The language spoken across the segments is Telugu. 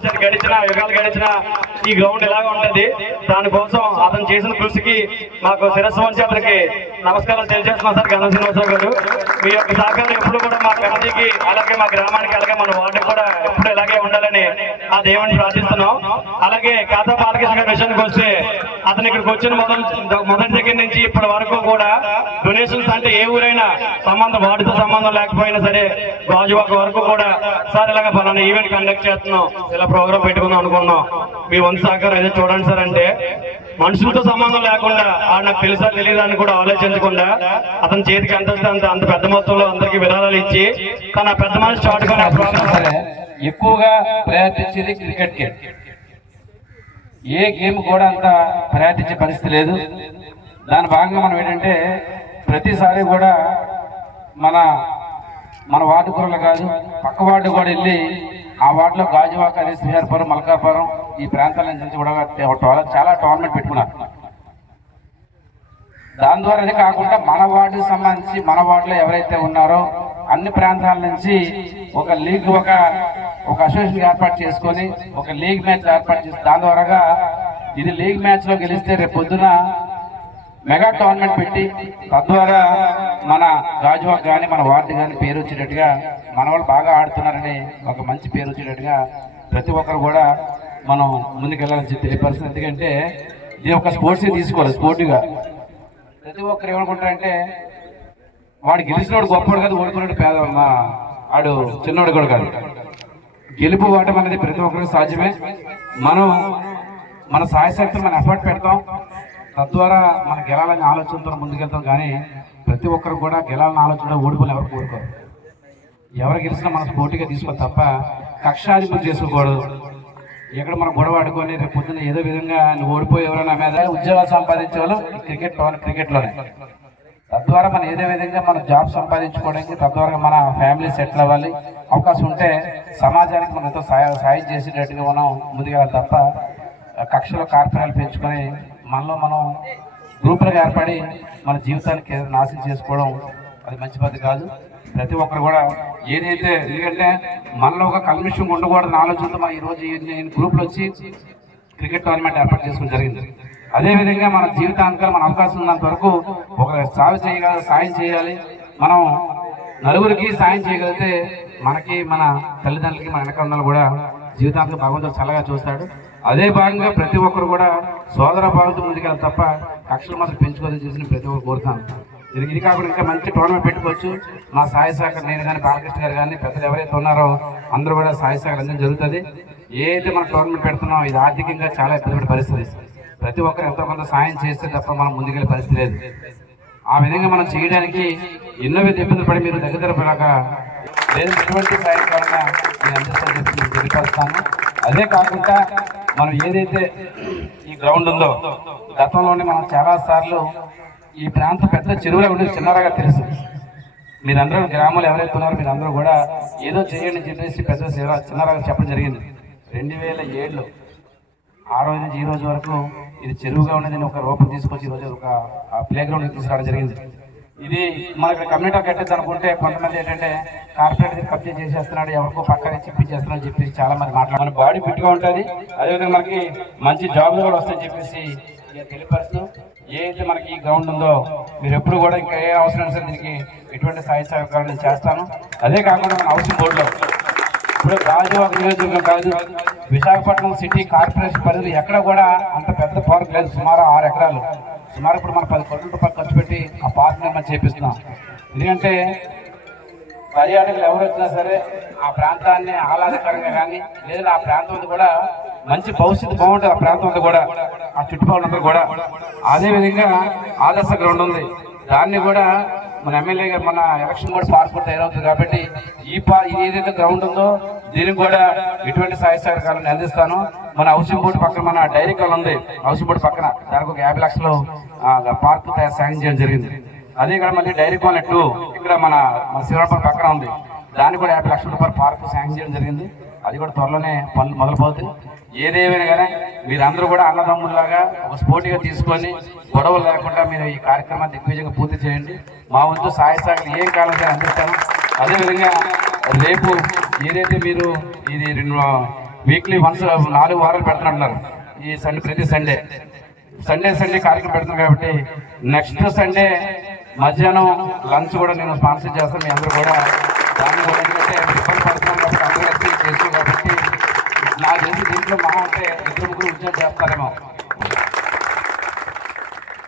గడిచిన యుగాలు గడిచిన ఈ గ్రౌండ్ ఇలాగ ఉంటుంది? దానికోసం అతను చేసిన కృషికి మాకు శిరస్సు వంచి అతనికి నమస్కారం తెలియజేస్తున్నాం సార్ గణ శ్రీనివాసరావు గారు. మీ యొక్క సహకారం ఎప్పుడు కూడా మా కమిటీకి అలాగే మా గ్రామానికి అలాగే మన వార్డుకి కూడా ఎప్పుడు ఇలాగే ఉండాలని ఆ దేవుని ప్రార్థిస్తున్నాం. అలాగే ఖాతా బాలకృష్ణ గారి విషయానికి వస్తే అతను ఇక్కడికి వచ్చిన మొదటి మొదటి దగ్గర నుంచి ఇప్పటి వరకు కూడా డొనేషన్స్ అంటే ఏ ఊరైనా సంబంధం వాటితో సంబంధం లేకపోయినా సరే గాజువాక వరకు కూడా సార్ ఇలాగ ఫలానా ఈవెంట్ కండక్ట్ చేస్తున్నాం ఇలా ప్రోగ్రామ్ పెట్టుకుందాం అనుకున్నాం. మీ వంతు సహకారం ఏదో చూడండి సార్ అంటే మనుషులతో సంబంధం లేకుండా ఆ నాకు తెలుసా తెలియదా అని కూడా ఆలోచించకుండా అతని చేతికి ఎంత అంత అంత పెద్ద మొత్తంలో అందరికి విరాళాలు ఇచ్చి తన పెద్ద మనిషి చాటుకొని ఎక్కువగా ప్రయత్నించేది క్రికెట్ ఏ గేమ్ కూడా అంత ప్రయారిటీ పరిస్థితి లేదు. దాని భాగంగా మనం ఏంటంటే ప్రతిసారి కూడా మన మన వార్డు కూరలు కాదు పక్క వార్డు కూడా వెళ్ళి ఆ వార్డులో గాజువాక అదే శ్రీహరిపురం మల్కాపురం ఈ ప్రాంతాల నుంచి కూడా ఒక చాలా టోర్నమెంట్ పెట్టుకున్నారు. దాని ద్వారానే కాకుండా మన వార్డుకి సంబంధించి మన వార్డులో ఎవరైతే ఉన్నారో అన్ని ప్రాంతాల నుంచి ఒక లీగ్ ఒక ఒక అసోసియేషన్ ఏర్పాటు చేసుకొని ఒక లీగ్ మ్యాచ్ ఏర్పాటు చేసి దాని ద్వారాగా ఇది లీగ్ మ్యాచ్లో గెలిస్తే రేపు పొద్దున మెగా టోర్నమెంట్ పెట్టి తద్వారా మన రాజువాక్ కానీ మన వార్డు కానీ పేరు వచ్చేటట్టుగా మన వాళ్ళు బాగా ఆడుతున్నారని ఒక మంచి పేరు వచ్చేటట్టుగా ప్రతి ఒక్కరు కూడా మనం ముందుకెళ్ళాలని చెప్పి తెలియపరుస్తుంది ఎందుకంటే ఇది ఒక స్పోర్ట్స్ తీసుకోవాలి స్పోర్టివ్గా ప్రతి ఒక్కరు ఏమనుకుంటారంటే వాడు గెలిచినోడు గొప్పవాడు కాదు ఓడిపోయినాడు పేద మా వాడు చిన్నోడు కూడా కాదు. గెలుపు వాటం అనేది ప్రతి ఒక్కరికి సాధ్యమే. మనం మన సాయశక్తులు మన ఎఫర్ట్ పెడతాం. తద్వారా మనం గెలాలని ఆలోచనతో ముందుకెళ్తాం కానీ ప్రతి ఒక్కరు కూడా గెలాలని ఆలోచన ఓడిపోయిన ఎవరు కోరుకోరు. ఎవరు గెలిచినా మనం పోటీగా తీసుకో తప్ప కక్షాధిపతి చేసుకోకూడదు. ఎక్కడ మనం గొడవ ఆడుకొని రేపు పొద్దున్న ఏదో విధంగా నువ్వు ఓడిపోయి ఎవరైనా మీద ఉద్యోగాలు సంపాదించే వాళ్ళు క్రికెట్ క్రికెట్లోనే. తద్వారా మనం ఏదే విధంగా మన జాబ్ సంపాదించుకోవడానికి తద్వారా మన ఫ్యామిలీ సెటిల్ అవ్వాలి. అవకాశం ఉంటే సమాజానికి మనం ఎంతో సహాయ సాయం చేసేటట్టుగా మనం ముందుకెళ్ళాలి తప్ప కక్షలో కార్పణ్యాలు పెంచుకొని మనలో మనం గ్రూపులుగా ఏర్పడి మన జీవితానికి ఏదైనా నాశనం చేసుకోవడం అది మంచి పద్ధతి కాదు. ప్రతి ఒక్కరు కూడా ఏదైతే ఎందుకంటే మనలో ఒక కల్మిషం ఉండకూడదని ఆలోచనతో మా ఈరోజు గ్రూపులు వచ్చి క్రికెట్ టోర్నమెంట్ ఏర్పాటు చేసుకోవడం జరిగింది. అదేవిధంగా మన జీవితాంకాలు మన అవకాశం ఉన్నంత వరకు ఒకరికి సాగు చేయగల సాయం చేయాలి. మనం నలుగురికి సాయం చేయగలిగితే మనకి మన తల్లిదండ్రులకి మన వెనకాల కూడా జీవితాంతం భగవంతుడు చల్లగా చూస్తాడు. అదే భాగంగా ప్రతి ఒక్కరు కూడా సోదర భావంతో ముందుకెళ్ళి తప్ప కక్షలు మాత్రం పెంచుకోదని చూసి ప్రతి ఒక్కరు కోరుతాను. ఇది ఇది కాకుండా ఇంకా మంచి టోర్నమెంట్ పెట్టుకోవచ్చు. మా సాయి శాఖ నేను కానీ బాలకృష్ణ గారు కానీ పెద్దలు ఎవరైతే ఉన్నారో అందరూ కూడా సాయి శాఖ అందరం జరుగుతుంది. ఏ అయితే మనం టోర్నమెంట్ పెడుతున్నామో ఇది ఆర్థికంగా చాలా ఇబ్బంది పరిస్థితి. ప్రతి ఒక్కరు ఎంతో కొంత సాయం చేస్తే తప్ప మనం ముందుకెళ్ళే పరిస్థితి లేదు. ఆ విధంగా మనం చేయడానికి ఎన్నో విధ ఇబ్బందులు పడి మీరు దగ్గర దగ్గర పడాక లేదు ఎటువంటి సాయం కావాలన్నా నేను అందిస్తాను తెలియపరుస్తాను. అదే కాకుండా మనం ఏదైతే ఈ గ్రౌండ్ ఉందో గతంలోనే మనం చాలా సార్లు ఈ ప్రాంతం పెద్ద చెరువులో ఉండేది చిన్నారాగా తెలుసు. మీరందరూ గ్రామాలు ఎవరైతే ఉన్నారో మీరందరూ కూడా ఏదో చేయండి చెప్పేసి పెద్ద శివ- చెప్పడం జరిగింది. రెండు వేల ఏడులో ఆ రోజు నుంచి ఈ రోజు వరకు ఇది చెరువుగా ఉండేది ఒక రూపం తీసుకొచ్చి ఈ రోజు ఒక ప్లే గ్రౌండ్ తీసుకురావడం జరిగింది. ఇది మనకి కమ్యూనిటీ కట్టేది అనుకుంటే కొంతమంది ఏంటంటే కార్పొరేట్ కబ్జా చేసేస్తున్నాడు ఎవరికో పక్కన చెప్పించేస్తున్నాడు చెప్పేసి చాలా మంది మాట్లాడారు మన బాడీ ఫిట్గా ఉంటుంది. అదేవిధంగా మనకి మంచి జాబ్లు కూడా వస్తాయని చెప్పేసి తెలియపరుస్తూ ఏదైతే మనకి ఈ గ్రౌండ్ ఉందో మీరు ఎప్పుడు కూడా ఇంకా ఏ అవసరం సరే దీనికి ఎటువంటి సాయ సహకారం నేను చేస్తాను. అదే కాకుండా మన హౌసింగ్ బోర్డులో ఇప్పుడు గాజువాక నియోజకవర్గం కాదు. విశాఖపట్నం సిటీ కార్పొరేషన్ పరిధిలో ఎక్కడ కూడా అంత పెద్ద పార్క్ లేదు. సుమారు ఆరు ఎకరాలు. సుమారు ఇప్పుడు మనం పది కోట్ల రూపాయలు ఖర్చు పెట్టి ఆ పార్క్ మనం చేపిస్తున్నాం. ఎందుకంటే పర్యాటకులు ఎవరు వచ్చినా సరే ఆ ప్రాంతాన్ని ఆహ్లాదకరంగా కానీ లేదా ఆ ప్రాంతం కూడా మంచి భవిష్యత్తు బాగుంటుంది ఆ ప్రాంతం కూడా ఆ చుట్టుపక్కల కూడా. అదేవిధంగా ఆదర్శ గ్రౌండ్ ఉంది. దాన్ని కూడా మన ఎమ్మెల్యే మన ఎలక్షన్ కూడా పార్క్ తయారవుతుంది కాబట్టి ఈ పా ఏదైతే గ్రౌండ్ ఉందో దీనికి కూడా ఎటువంటి సహాయ సహకారాలను అందిస్తాను. మన హౌసింగ్ బోర్డు పక్కన మన డైరీ కాల్ ఉంది. హౌసింగ్ బోర్డు పక్కన దానికి ఒక యాభై లక్షలు పార్క్ శాంక్షన్ చేయడం జరిగింది. అదే ఇక్కడ మళ్ళీ డైరీ కాలనీ టూ ఇక్కడ మన మన పక్కన ఉంది. దాన్ని కూడా యాభై లక్షల రూపాయలు పార్క్ శాంక్షన్ చేయడం జరిగింది. అది కూడా త్వరలోనే పనులు మొదలుపోతుంది. ఏదేమైనా కానీ మీరందరూ కూడా అన్నదమ్ముల్లాగా ఒక స్పోర్టిగా తీసుకొని గొడవలు లేకుండా మీరు ఈ కార్యక్రమాన్ని దిగ్విజయంగా పూర్తి చేయండి. మా వంతు సాయ సాగులు ఏం కాలం సరే అందిస్తాను. అదేవిధంగా రేపు ఏదైతే మీరు ఇది రెండు వీక్లీ వన్స్ నాలుగు వారాలు పెడుతున్నారు ఈ సండే ప్రతి సండే సండే సండే కార్యక్రమం పెడుతున్నాం కాబట్టి నెక్స్ట్ సండే మధ్యాహ్నం లంచ్ కూడా నేను స్పాన్సర్ చేస్తాను. మీ అందరూ కూడా దాన్ని కూడా ఎందుకంటే ఇబ్బంది పడుతున్నాం కాబట్టి అందరూ కలిసి చేస్తాం కాబట్టి నాకు తెలిసి దీంట్లో మహా అంటే ఇద్దరు ముగ్గురు ఉద్యోగం చేస్తారేమో.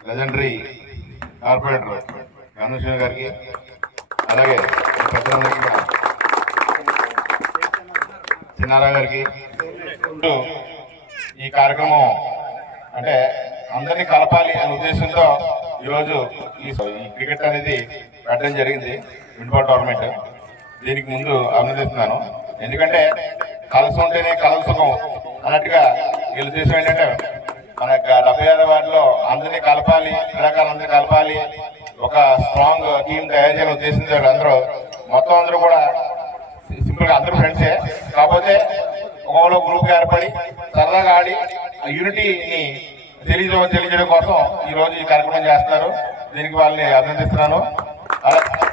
లెజెండరీ కార్పొరేటర్ గణేశ్వర గారికి అలాగే పెద్దలందరికీ కూడా గారికి. ఈ కార్యక్రమం అంటే అందరినీ కలపాలి అనే ఉద్దేశంతో ఈరోజు ఈ ఈ క్రికెట్ అనేది పెట్టడం జరిగింది విండ్బాల్ టోర్నమెంట్. దీనికి ముందు అభినందిస్తున్నాను. ఎందుకంటే కలసి ఉంటేనే కలల సుఖం. అన్నట్టుగా వీళ్ళ ఉద్దేశం ఏంటంటే మన యొక్క డెబ్బై ఆరు వారిలో అందరినీ కలపాలి క్రీడాకారులందరినీ కలపాలి ఒక స్ట్రాంగ్ టీం తయారు చేయాలని ఉద్దేశించారు అందరూ మొత్తం అందరూ కూడా సింపుల్ అందరూ ఫ్రెండ్సే. కాకపోతే ఒకలో గ్రూప్ ఏర్పడి సరదాగా ఆడి ఆ యూనిటీని తెలియజే తెలియజేయడం కోసం ఈ రోజు ఈ కార్యక్రమం చేస్తున్నారు. దీనికి వాళ్ళని అభినందిస్తున్నాను. అలా-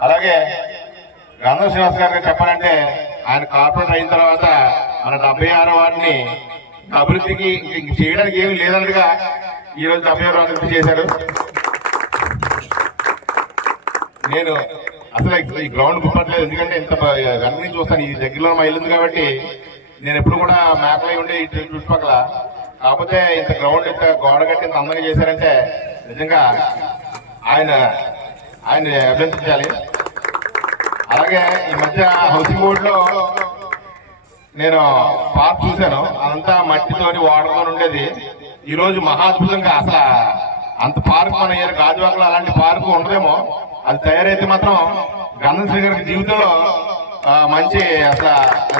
అలాగే గంధం శ్రీనివాస్ గారికి చెప్పాలంటే ఆయన కార్పొరేటర్ అయిన తర్వాత మన డెబ్బై ఆరో వాడిని అభివృద్ధికి చేయడానికి ఏమీ లేదన్నట్టుగా ఈ రోజు డెబ్బై ఆరో అభివృద్ధి చేశారు. నేను అసలు ఈ గ్రౌండ్ గుప్పట్లేదు ఎందుకంటే ఇంత వెనక నుంచి చూస్తాను ఈ దగ్గరలో మా కాబట్టి నేను ఎప్పుడు కూడా మేకలై ఉండే ఈ చుట్టుపక్కల. కాకపోతే ఇంత గ్రౌండ్ ఇంత గోడ కట్టి ఇంత అందంగా చేశారంటే నిజంగా ఆయన ఆయన అభినందించాలి. అలాగే ఈ మధ్య హౌసింగ్ బోర్డులో నేను పార్క్ చూశాను. అదంతా మట్టితోని వాటర్తో ఉండేది. ఈ రోజు మహా అద్భుతంగా అసలు అంత పార్క్ మన ఏరియా గాజువాకలో అలాంటి పార్క్ ఉండదేమో. అది తయారైతే మాత్రం గంధం శ్రీ గారికి జీవితంలో మంచి అసలు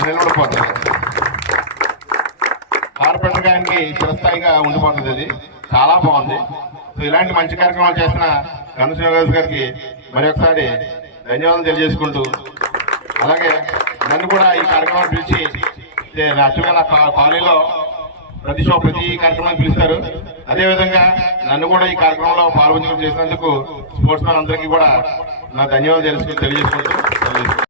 నిలబడిపోతుంది. కార్పెంటర్ గారికి చిరస్థాయిగా ఉండిపోతుంది అది. చాలా బాగుంది. సో ఇలాంటి మంచి కార్యక్రమాలు చేసిన గంధ శ్రీనివాస్ గారికి మరొకసారి ధన్యవాదాలు తెలియజేసుకుంటూ అలాగే నన్ను కూడా ఈ కార్యక్రమాన్ని పిలిచి యాక్చువల్గా నా కాలనీలో ప్రతి షో ప్రతి కార్యక్రమాన్ని పిలుస్తారు. అదే విధంగా నన్ను కూడా ఈ కార్యక్రమంలో పాల్గొనడం చేసినందుకు స్పోర్ట్స్ మ్యాన్ అందరికీ కూడా నా ధన్యవాదాలు తెలుసుకుని తెలియజేసుకుంటూ